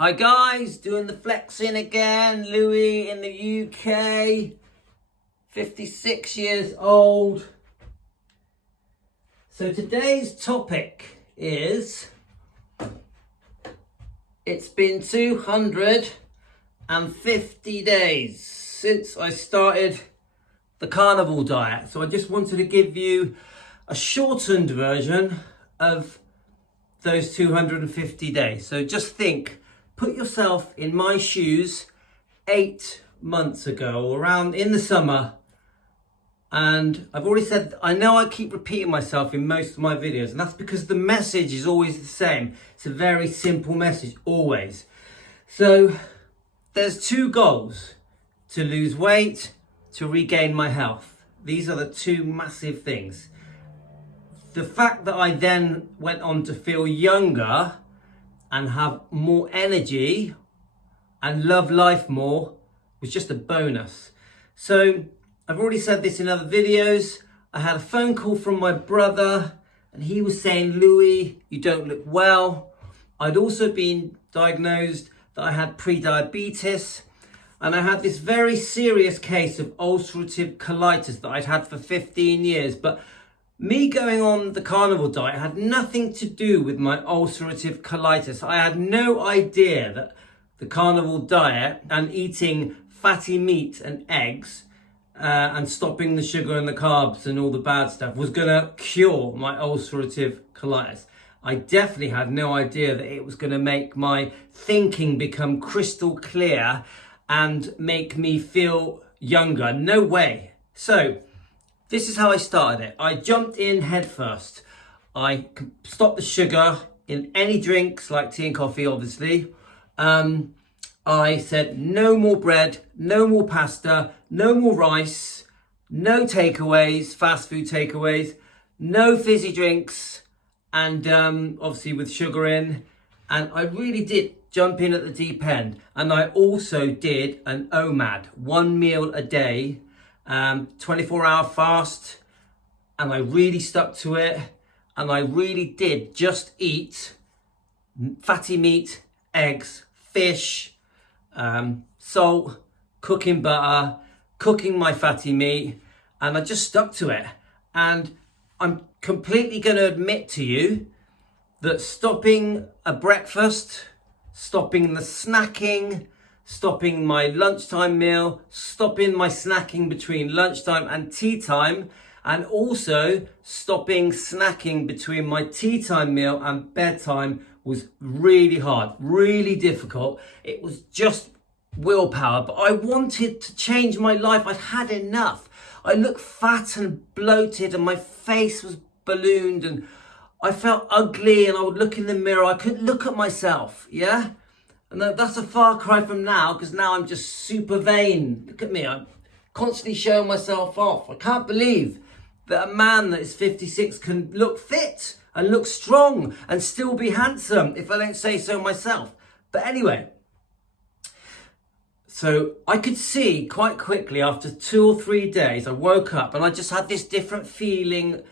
Hi guys, doing the flexing again. Louis in the UK, 56 years old. So today's topic is, it's been 250 days since I started the carnivore diet. So I just wanted to give you a shortened version of those 250 days. So just think, put yourself in my shoes 8 months ago, around in the summer. And I've already said, I know I keep repeating myself in most of my videos, and that's because the message is always the same. It's a very simple message, always. So there's two goals: to lose weight, to regain my health. These are the two massive things. The fact that I then went on to feel younger and have more energy and love life more was just a bonus. So I've already said this in other videos. I had a phone call from my brother and he was saying, "Louis, you don't look well." I'd also been diagnosed that I had pre-diabetes, and I had this very serious case of ulcerative colitis that I'd had for 15 years. But me going on the carnivore diet had nothing to do with my ulcerative colitis. I had no idea that the carnivore diet and eating fatty meat and eggs and stopping the sugar and the carbs and all the bad stuff was going to cure my ulcerative colitis. I definitely had no idea that it was going to make my thinking become crystal clear and make me feel younger. No way. So this is how I started it. I jumped in head first. I stopped the sugar in any drinks, like tea and coffee, obviously. I said no more bread, no more pasta, no more rice, no takeaways, fast food takeaways, no fizzy drinks, and obviously with sugar in. And I really did jump in at the deep end. And I also did an OMAD, 1 meal a day, 24-hour fast, and I really stuck to it. And I really did just eat fatty meat, eggs, fish, salt, cooking butter, cooking my fatty meat, and I just stuck to it. And I'm completely going to admit to you that stopping a breakfast, stopping the snacking, stopping my lunchtime meal, stopping my snacking between lunchtime and tea time, and also stopping snacking between my tea time meal and bedtime was really hard, really difficult. It was just willpower, but I wanted to change my life. I'd had enough. I looked fat and bloated and my face was ballooned and I felt ugly, and I would look in the mirror. I couldn't look at myself, yeah? And that's a far cry from now, because now I'm just super vain. Look at me, I'm constantly showing myself off. I can't believe that a man that is 56 can look fit and look strong and still be handsome, if I don't say so myself. But anyway, so I could see quite quickly after 2 or 3 days, I woke up and I just had this different feeling,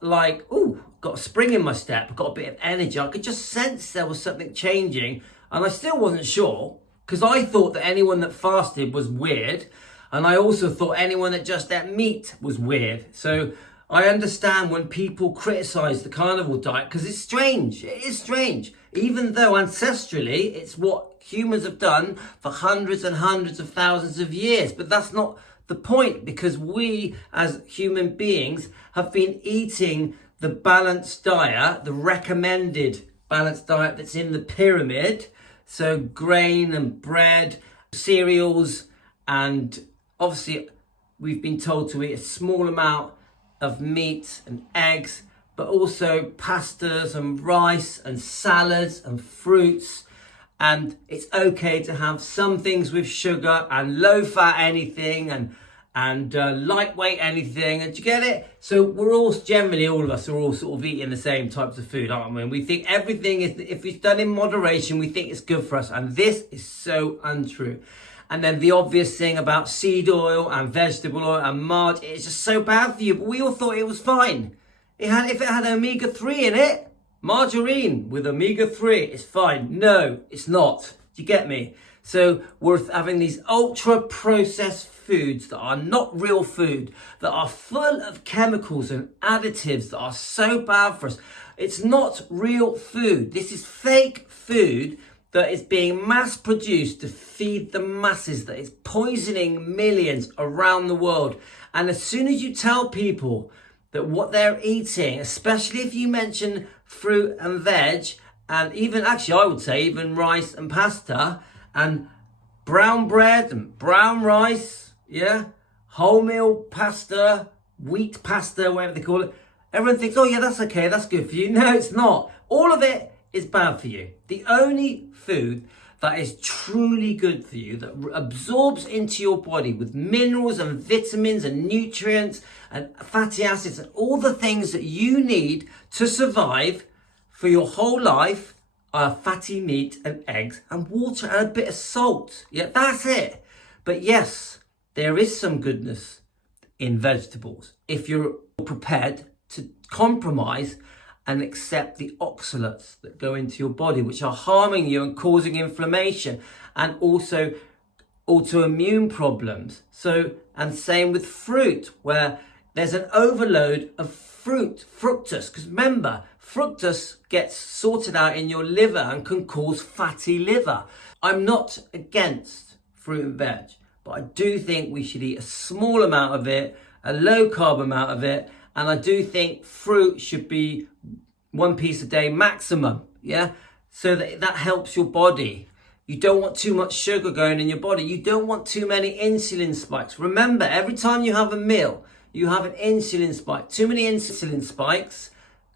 like, ooh, got a spring in my step, got a bit of energy. I could just sense there was something changing. And I still wasn't sure, because I thought that anyone that fasted was weird. And I also thought anyone that just ate meat was weird. So I understand when people criticize the carnivore diet, because it's strange. It is strange. Even though ancestrally, it's what humans have done for hundreds and hundreds of thousands of years. But that's not the point, because we as human beings have been eating the balanced diet, the recommended balanced diet that's in the pyramid. So grain and bread, cereals, and obviously we've been told to eat a small amount of meat and eggs, but also pastas and rice and salads and fruits. And it's okay to have some things with sugar and low fat anything and lightweight anything. And do you get it? So we're all, generally all of us are all sort of eating the same types of food, aren't we? And we think everything is, if it's done in moderation, we think it's good for us. And this is so untrue. And then the obvious thing about seed oil and vegetable oil and margarine, it's just so bad for you. But we all thought it was fine. If it had omega-3 in it, margarine with omega-3 is fine. No, it's not. Do you get me? So we're having these ultra processed foods that are not real food, that are full of chemicals and additives that are so bad for us. It's not real food. This is fake food that is being mass produced to feed the masses, that is poisoning millions around the world. And as soon as you tell people that what they're eating, especially if you mention fruit and veg, and even, actually I would say even rice and pasta, and brown bread and brown rice, yeah, wholemeal pasta, wheat pasta, whatever they call it, everyone thinks, oh yeah, that's okay, that's good for you. No, it's not. All of it is bad for you. The only food that is truly good for you, that absorbs into your body with minerals and vitamins and nutrients and fatty acids and all the things that you need to survive for your whole life, are fatty meat and eggs and water and a bit of salt. Yeah, that's it. But yes, there is some goodness in vegetables if you're prepared to compromise and accept the oxalates that go into your body, which are harming you and causing inflammation and also autoimmune problems. So, and same with fruit, where there's an overload of fructose, because remember, fructose gets sorted out in your liver and can cause fatty liver. I'm not against fruit and veg, but I do think we should eat a small amount of it, a low carb amount of it, and I do think fruit should be 1 piece a day maximum, yeah? So that helps your body. You don't want too much sugar going in your body. You don't want too many insulin spikes. Remember, every time you have a meal, you have an insulin spike. Too many insulin spikes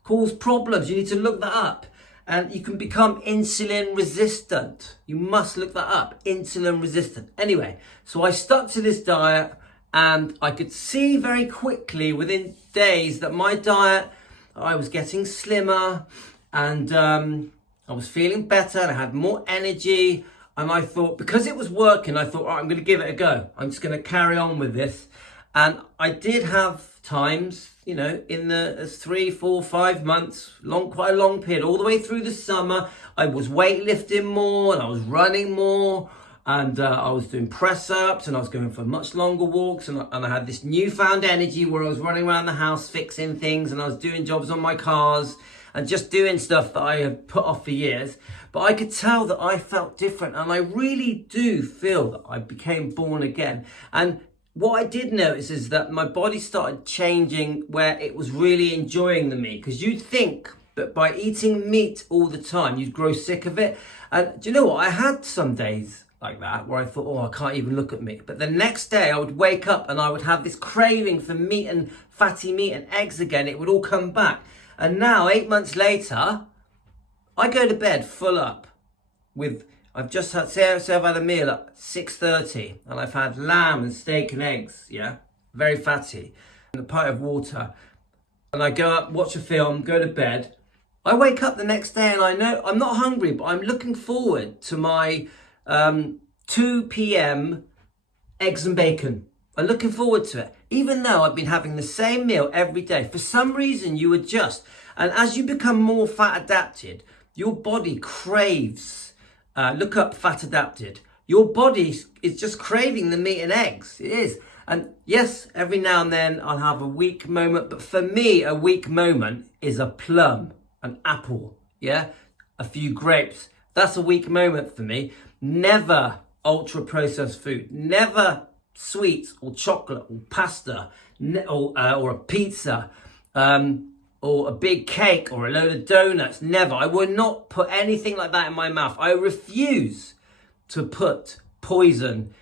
cause problems. You need to look that up. And you can become insulin resistant. You must look that up, insulin resistant. Anyway, so I stuck to this diet, and I could see very quickly within days that my diet, I was getting slimmer, and I was feeling better, and I had more energy. And I thought, because it was working, I thought, all right, I'm going to give it a go. I'm just going to carry on with this. And I did have times, you know, in the 3, 4, 5 months, quite a long period, all the way through the summer, I was weightlifting more, and I was running more, and I was doing press-ups, and I was going for much longer walks, and I had this newfound energy where I was running around the house fixing things, and I was doing jobs on my cars and just doing stuff that I had put off for years. But I could tell that I felt different, and I really do feel that I became born again. And what I did notice is that my body started changing, where it was really enjoying the meat, because you'd think that by eating meat all the time, you'd grow sick of it. And do you know what? I had some days like that where I thought, oh, I can't even look at meat. But the next day I would wake up and I would have this craving for meat and fatty meat and eggs again. It would all come back. And now, 8 months later, I go to bed full up with, I've just had, say I've had a meal at 6:30, and I've had lamb and steak and eggs, yeah, very fatty, and a pint of water. And I go up, watch a film, go to bed. I wake up the next day and I know I'm not hungry, but I'm looking forward to my 2 p.m. eggs and bacon. I'm looking forward to it. Even though I've been having the same meal every day, for some reason you adjust. And as you become more fat adapted, your body craves, look up fat adapted. Your body is just craving the meat and eggs. It is. And yes, every now and then I'll have a weak moment. But for me, a weak moment is a plum, an apple, yeah, a few grapes. That's a weak moment for me. Never ultra processed food. Never sweets or chocolate or pasta or a pizza or a big cake or a load of donuts. Never. I will not put anything like that in my mouth. I refuse to put poison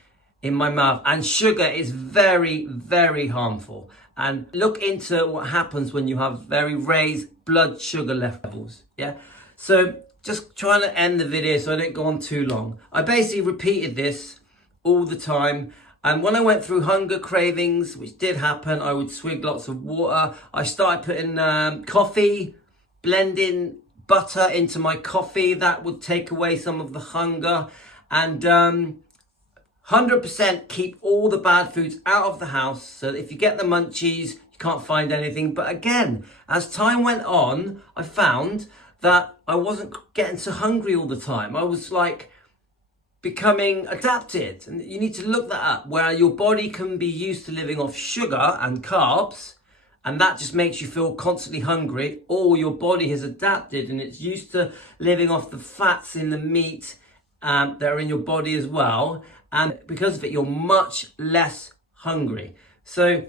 in my mouth. And sugar is very, very harmful. And look into what happens when you have very raised blood sugar levels. Yeah. So just trying to end the video so I don't go on too long. I basically repeated this all the time. And when I went through hunger cravings, which did happen, I would swig lots of water. I started putting coffee, blending butter into my coffee. That would take away some of the hunger. And 100% keep all the bad foods out of the house. So that if you get the munchies, you can't find anything. But again, as time went on, I found that I wasn't getting so hungry all the time. I was like, becoming adapted. And you need to look that up, where your body can be used to living off sugar and carbs, and that just makes you feel constantly hungry, or your body has adapted and it's used to living off the fats in the meat that are in your body as well, and because of it you're much less hungry. So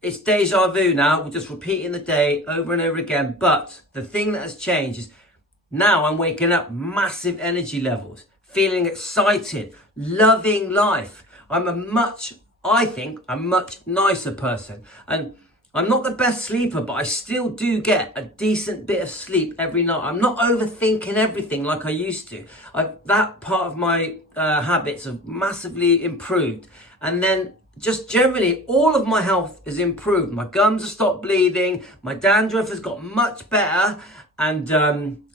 it's deja vu now. We're just repeating the day over and over again. But the thing that has changed is now I'm waking up massive energy levels, feeling excited, loving life. I think I'm a much nicer person. And I'm not the best sleeper, but I still do get a decent bit of sleep every night. I'm not overthinking everything like I used to. That part of my habits have massively improved. And then just generally, all of my health has improved. My gums have stopped bleeding. My dandruff has got much better. And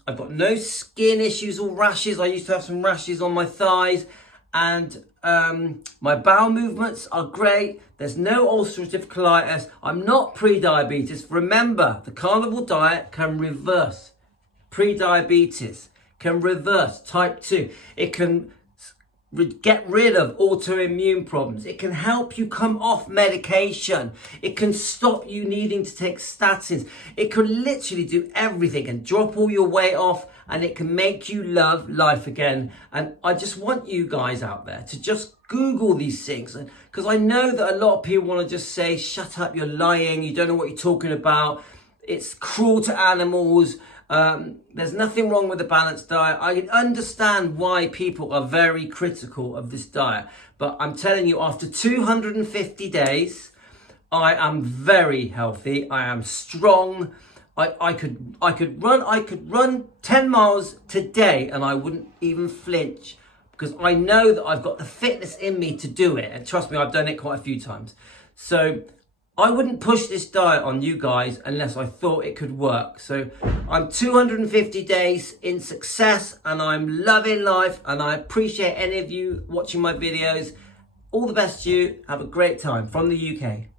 I've got no skin issues or rashes. I used to have some rashes on my thighs. And my bowel movements are great. There's no ulcerative colitis. I'm not pre-diabetes. Remember, the carnivore diet can reverse pre-diabetes, can reverse type 2. It can get rid of autoimmune problems. It can help you come off medication. It can stop you needing to take statins. It can literally do everything and drop all your weight off, and it can make you love life again. And I just want you guys out there to just Google these things, because I know that a lot of people want to just say, shut up, you're lying, you don't know what you're talking about, it's cruel to animals. There's nothing wrong with a balanced diet. I understand why people are very critical of this diet, but I'm telling you, after 250 days, I am very healthy. I am strong. I could run 10 miles today and I wouldn't even flinch, because I know that I've got the fitness in me to do it. And trust me, I've done it quite a few times. So I wouldn't push this diet on you guys unless I thought it could work. So I'm 250 days in success and I'm loving life, and I appreciate any of you watching my videos. All the best to you. Have a great time from the UK.